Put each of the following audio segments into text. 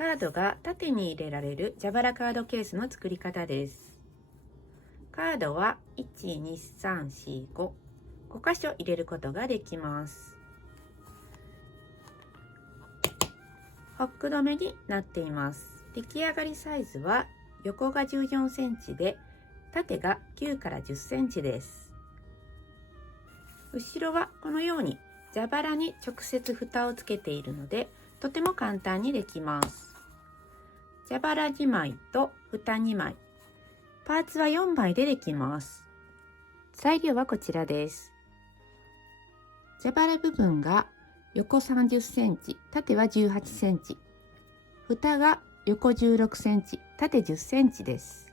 カードが縦に入れられる蛇腹カードケースの作り方です。カードは1、2、3、4、5、5箇所入れることができます。ホック止めになっています。出来上がりサイズは横が14センチで縦が9から10センチです。後ろはこのように蛇腹に直接蓋をつけているのでとても簡単にできます。蛇腹2枚と蓋2枚、パーツは4枚でできます。材料はこちらです。蛇腹部分が横30センチ、縦は18センチ、蓋が横16センチ、縦10センチです。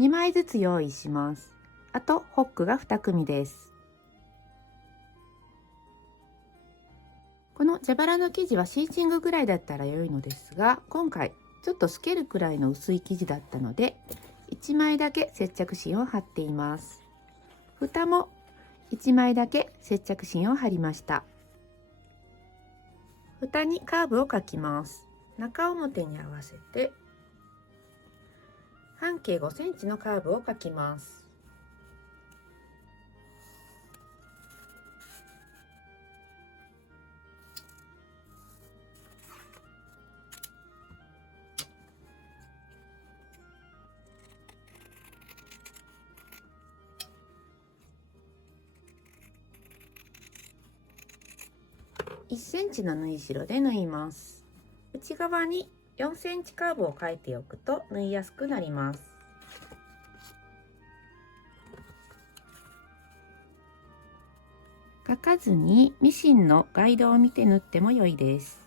2枚ずつ用意します。あとホックが2組です。この蛇腹の生地はシーチングぐらいだったら良いのですが、今回ちょっと透けるくらいの薄い生地だったので1枚だけ接着芯を貼っています。蓋も1枚だけ接着芯を貼りました。蓋にカーブを描きます。中表に合わせて半径5センチのカーブを描きます。1センチの縫い代で縫います。内側に4センチカーブを描いておくと縫いやすくなります。描かずにミシンのガイドを見て縫っても良いです。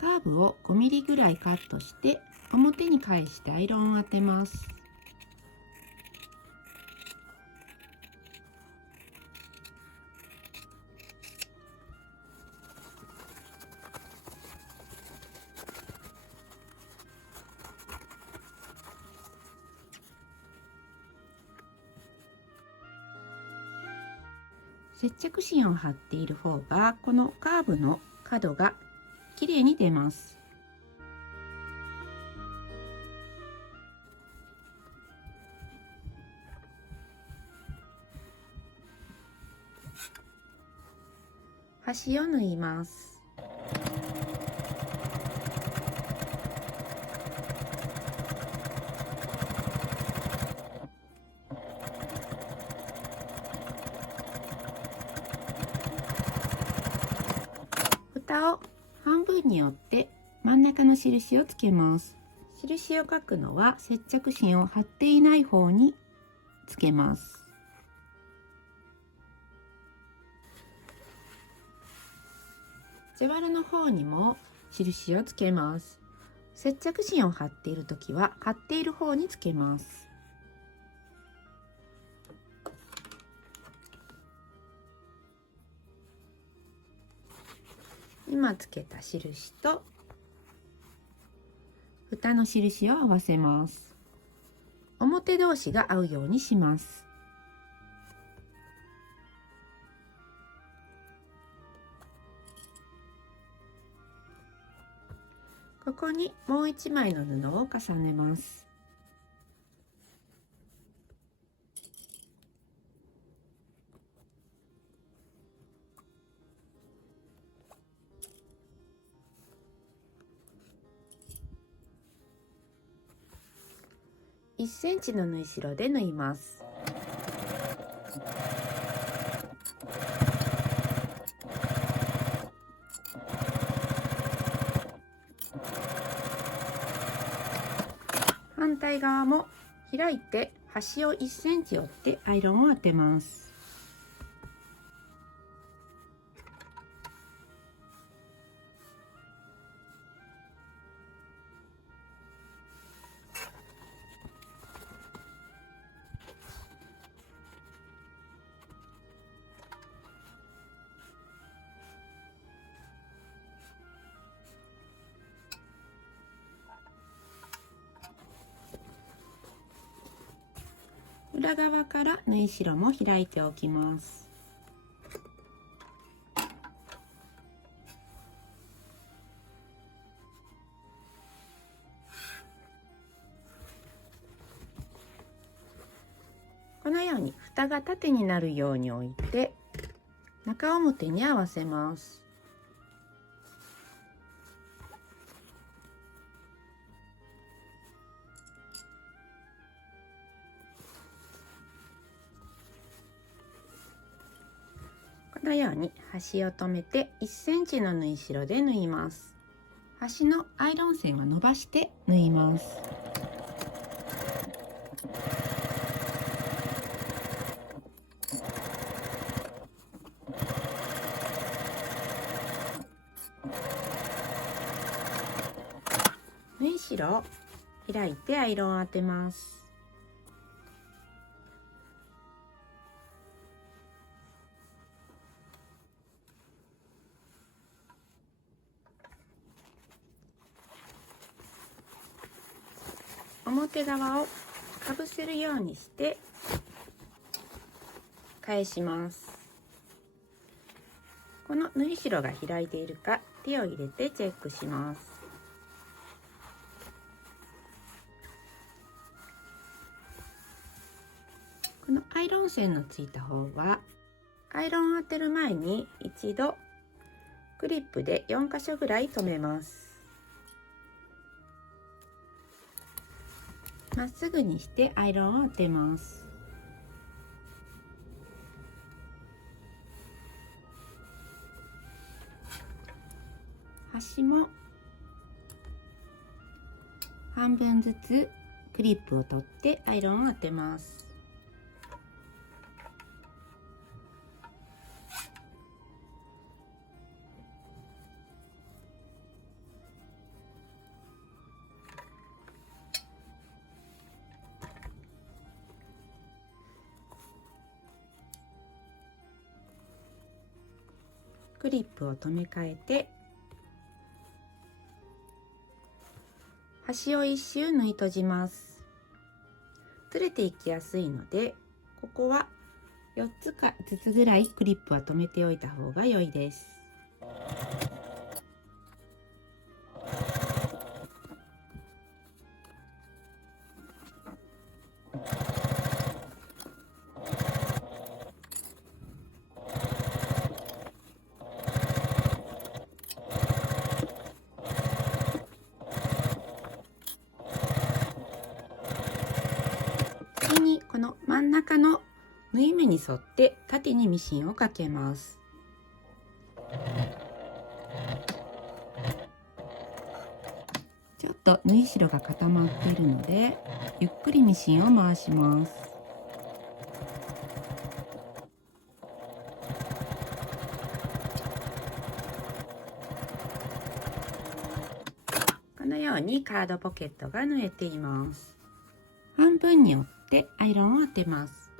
カーブを5ミリぐらいカットして表に返してアイロンを当てます。接着芯を貼っている方がこのカーブの角がきれいに出ます。端を縫います。蓋を半分に折って真ん中の印をつけます。印を書くのは接着芯を貼っていない方につけます。蛇腹の方にも印をつけます。接着芯を貼っているときは貼っている方につけます。今つけた印と蓋の印を合わせます。表同士が合うようにします。ここにもう一枚の布を重ねます。1センチの縫い代で縫います。反対側も開いて端を1センチ折ってアイロンを当てます。裏側から縫い代も開いておきます。このように蓋が縦になるように置いて中表に合わせます。このように端を留めて1センチの縫い代で縫います。端のアイロン線は伸ばして縫います。縫い代を開いてアイロンを当てます。表側をかぶせるようにして返します。この縫い代が開いているか手を入れてチェックします。このアイロン線のついた方はアイロンを当てる前に一度クリップで4箇所ぐらい留めます。まっすぐにしてアイロンを当てます。端も半分ずつクリップを取ってアイロンを当てます。クリップを留め替えて端を一周縫い閉じます。ずれていきやすいのでここは4つか5つぐらいクリップは留めておいた方が良いです。次にこの真ん中の縫い目に沿って縦にミシンをかけます。ちょっと縫い代が固まっているのでゆっくりミシンを回します。このようにカードポケットが縫えています。半分に折ってアイロンを当てます。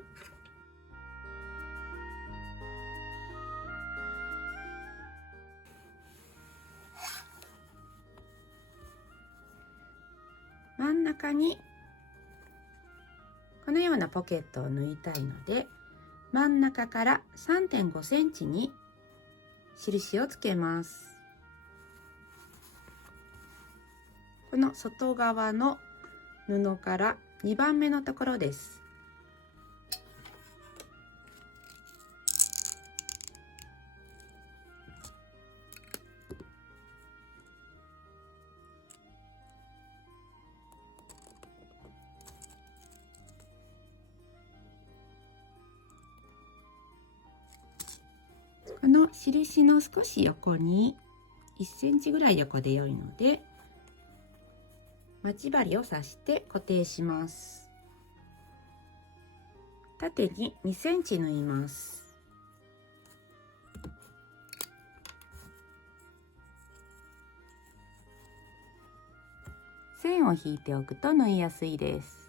真ん中にこのようなポケットを縫いたいので真ん中から 3.5 センチに印をつけます。この外側の布から2番目のところです。この印の少し横に1センチぐらい横で良いので待ち針を刺して固定します。縦に2センチ縫います。線を引いておくと縫いやすいです。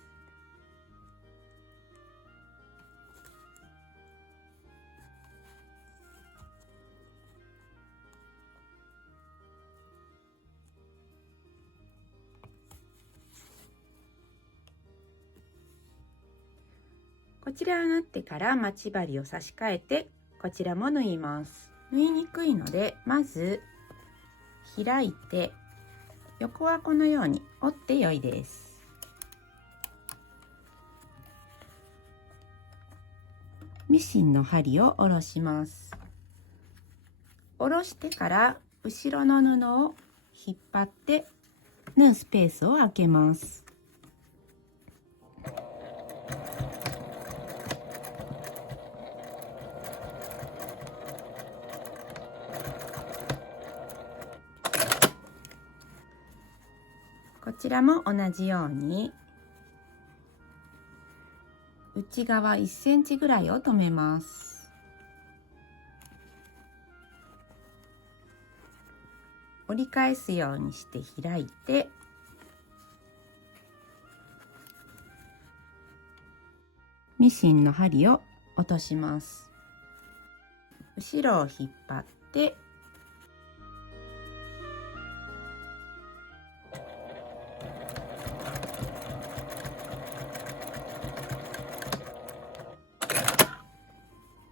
ちらを縫ってから待ち針を差し替えてこちらも縫います。縫いにくいのでまず開いて横はこのように折って良いです。ミシンの針を下ろします。下ろしてから後ろの布を引っ張って縫うスペースを空けます。こちらも同じように内側1センチぐらいを留めます。折り返すようにして開いてミシンの針を落とします。後ろを引っ張って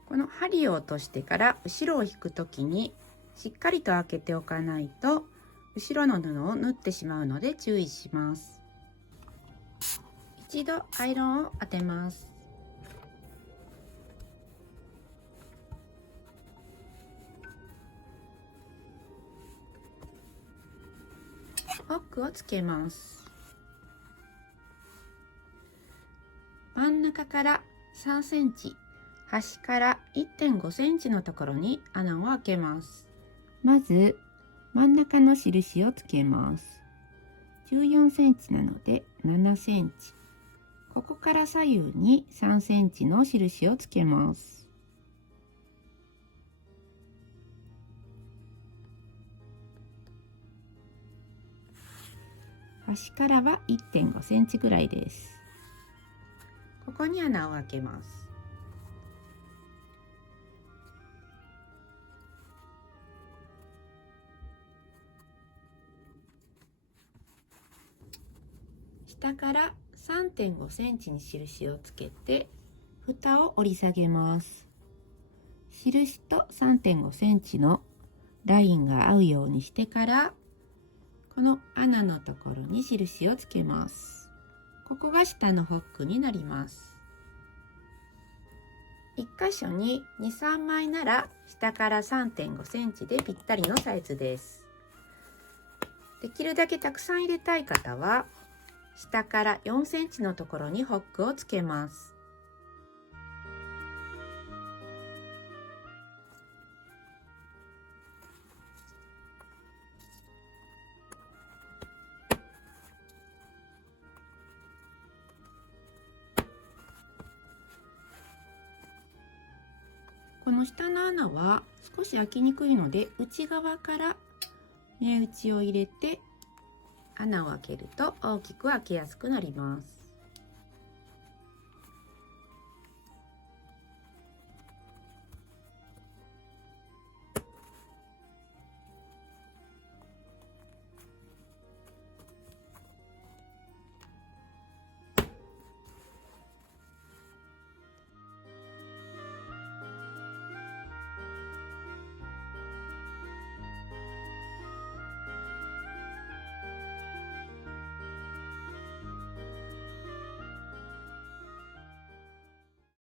この針を落としてから後ろを引くときにしっかりと開けておかないと後ろの布を縫ってしまうので注意します。一度アイロンを当てます。ホックをつけます。真ん中から3センチ、端から 1.5 センチのところに穴を開けます。まず真ん中の印をつけます。14センチなので7センチ。ここから左右に3センチの印をつけます。端からは 1.5 センチぐらいです。ここに穴を開けます。下から 3.5 センチに印をつけて蓋を折り下げます。印と 3.5 センチのラインが合うようにしてからこの穴のところに印をつけます。ここが下のホックになります。1箇所に 2,3 枚なら下から 3.5 センチでぴったりのサイズです。できるだけたくさん入れたい方は下から4センチのところにホックをつけます。この下の穴は少し開きにくいので内側から目打ちを入れて穴を開けると大きく開けやすくなります。